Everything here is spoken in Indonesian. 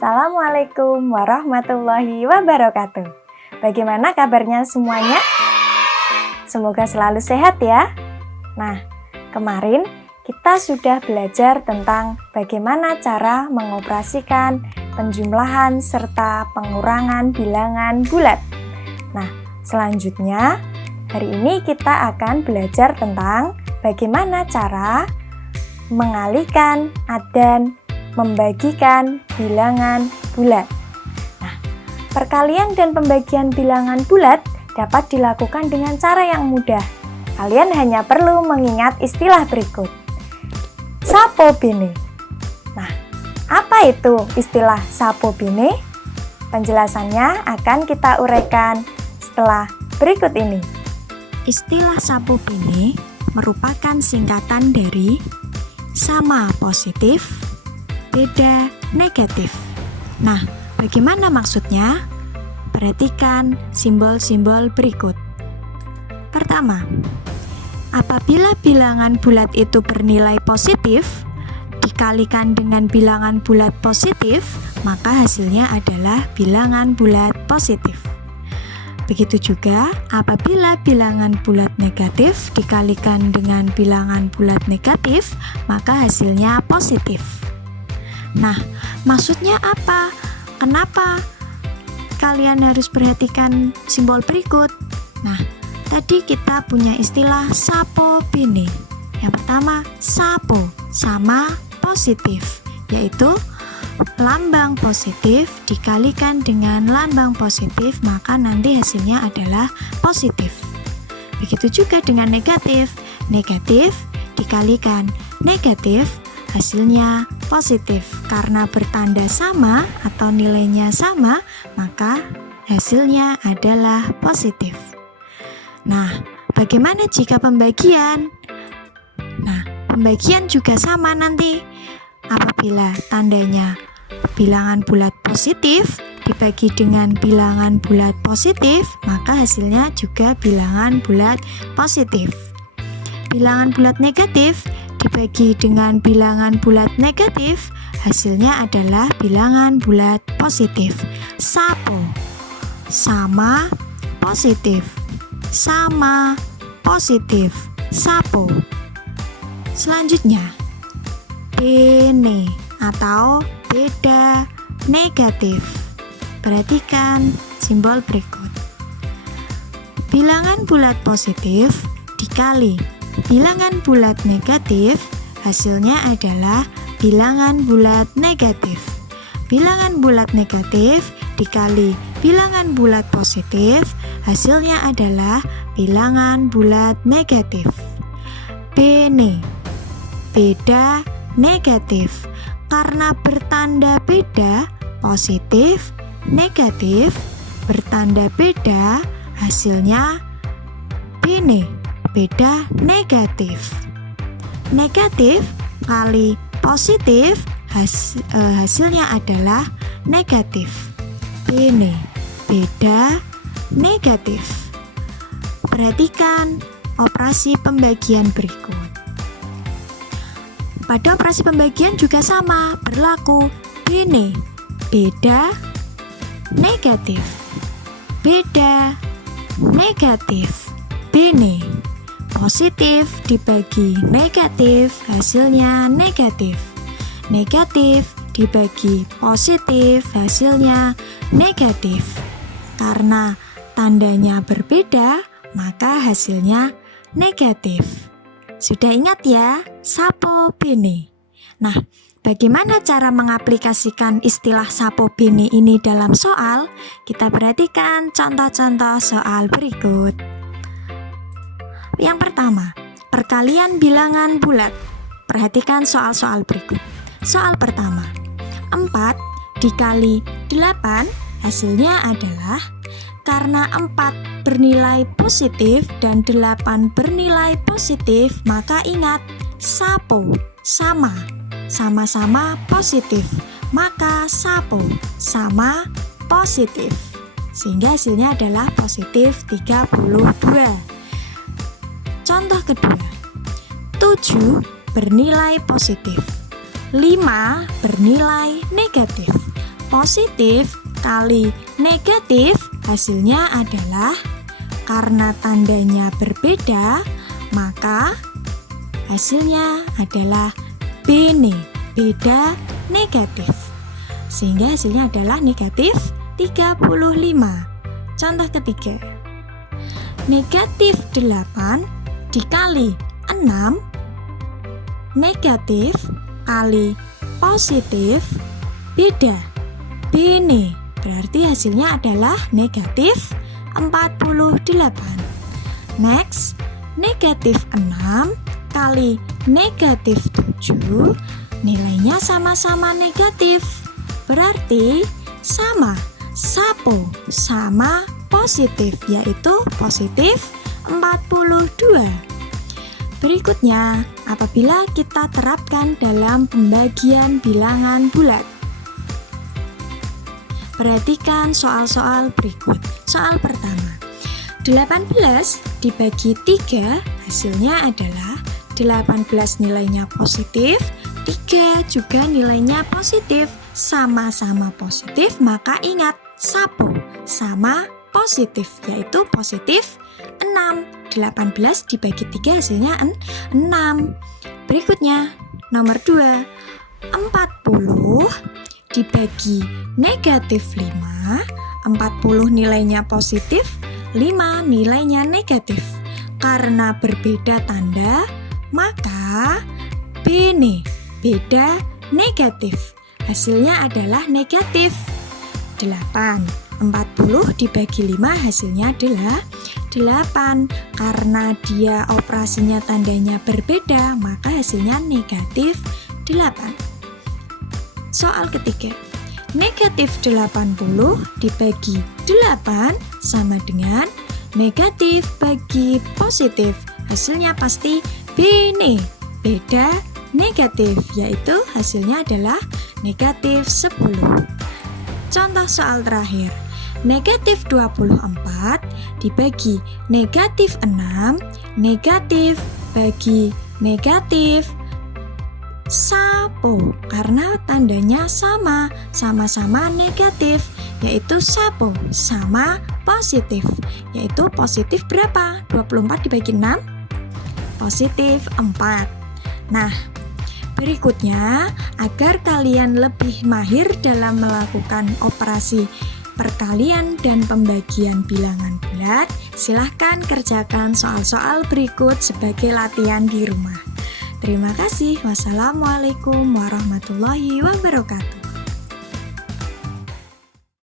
Assalamualaikum warahmatullahi wabarakatuh. Bagaimana kabarnya semuanya? Semoga selalu sehat ya. Nah, kemarin kita sudah belajar tentang bagaimana cara mengoperasikan penjumlahan serta pengurangan bilangan bulat. Nah, selanjutnya hari ini kita akan belajar tentang bagaimana cara mengalihkan dan membagikan bilangan bulat. Nah, perkalian dan pembagian bilangan bulat dapat dilakukan dengan cara yang mudah. Kalian hanya perlu mengingat istilah berikut. Sapo bene. Nah, apa itu istilah sapo bene? Penjelasannya akan kita uraikan setelah berikut ini. Istilah sapo bene merupakan singkatan dari sama positif, beda negatif. Nah, bagaimana maksudnya? Perhatikan simbol-simbol berikut. Pertama, apabila bilangan bulat itu bernilai positif, dikalikan dengan bilangan bulat positif, maka hasilnya adalah bilangan bulat positif. Begitu juga apabila bilangan bulat negatif dikalikan dengan bilangan bulat negatif, maka hasilnya positif. Nah, maksudnya apa? Kenapa kalian harus perhatikan simbol berikut? Nah, tadi kita punya istilah sapo bene. Yang pertama, sapo sama positif, yaitu lambang positif dikalikan dengan lambang positif, maka nanti hasilnya adalah positif. Begitu juga dengan negatif. Negatif dikalikan negatif, hasilnya positif. Karena bertanda sama atau nilainya sama, maka hasilnya adalah positif. Nah, bagaimana jika pembagian? Nah, pembagian juga sama nanti. Apabila tandanya bilangan bulat positif dibagi dengan bilangan bulat positif, maka hasilnya juga bilangan bulat positif. Bilangan bulat negatif dibagi dengan bilangan bulat negatif, hasilnya adalah bilangan bulat positif. Sapo sama positif, sama positif, sapo. Selanjutnya, bene atau beda negatif. Perhatikan simbol berikut. Bilangan bulat positif dikali bilangan bulat negatif, hasilnya adalah bilangan bulat negatif. Bilangan bulat negatif dikali bilangan bulat positif, hasilnya adalah bilangan bulat negatif. Bene, beda negatif. Karena bertanda beda, positif, negatif, bertanda beda, hasilnya bene, beda negatif. Negatif kali positif, hasilnya adalah negatif. Bene, beda negatif. Perhatikan operasi pembagian berikut. Pada operasi pembagian juga sama, berlaku bene, beda, negatif, beda, negatif, bene, positif dibagi negatif, hasilnya negatif, negatif dibagi positif, hasilnya negatif. Karena tandanya berbeda, maka hasilnya negatif. Sudah ingat ya, sapo bene. Nah, bagaimana cara mengaplikasikan istilah sapo bene ini dalam soal? Kita perhatikan contoh-contoh soal berikut. Yang pertama, perkalian bilangan bulat. Perhatikan soal-soal berikut. Soal pertama, 4 dikali 8, hasilnya adalah karena 4 bernilai positif dan 8 bernilai positif, maka ingat, sapo sama, sama-sama positif, maka sapo sama positif. Sehingga hasilnya adalah positif 32. Contoh kedua, 7 bernilai positif, 5 bernilai negatif, positif kali negatif hasilnya adalah, karena tandanya berbeda, maka hasilnya adalah bene, beda negatif. Sehingga hasilnya adalah negatif 35. Contoh ketiga, negatif 8 dikali 6 negatif kali positif beda, bene, berarti hasilnya adalah negatif 48. Next, negatif 6 kali negatif 7 nilainya sama-sama negatif, berarti sama, sapo sama positif, yaitu positif 42. Berikutnya, apabila kita terapkan dalam pembagian bilangan bulat. Perhatikan soal-soal berikut. Soal pertama, 18 dibagi 3 hasilnya adalah 18 nilainya positif, 3 juga nilainya positif, sama-sama positif, maka ingat, sapo sama positif, yaitu positif 6. 18 dibagi 3 hasilnya 6. Berikutnya, nomor 2, 40 dibagi negatif 5, 40 nilainya positif, 5 nilainya negatif. Karena berbeda tanda, maka bene, beda negatif. Hasilnya adalah negatif 8. 40 dibagi 5 hasilnya adalah 8. Karena dia operasinya tandanya berbeda, maka hasilnya negatif 8. Soal ketiga, negatif 80 dibagi 8 sama dengan negatif bagi positif. Hasilnya pasti bene, beda negatif, yaitu hasilnya adalah negatif 10. Contoh soal terakhir, negatif 24 dibagi negatif 6, negatif bagi negatif, sapo, karena tandanya sama, sama-sama negatif, yaitu sapo sama positif, yaitu positif berapa? 24 dibagi 6, positif 4. Nah, berikutnya, agar kalian lebih mahir dalam melakukan operasi perkalian dan pembagian bilangan bulat, silahkan kerjakan soal-soal berikut sebagai latihan di rumah. Terima kasih. Wassalamualaikum warahmatullahi wabarakatuh.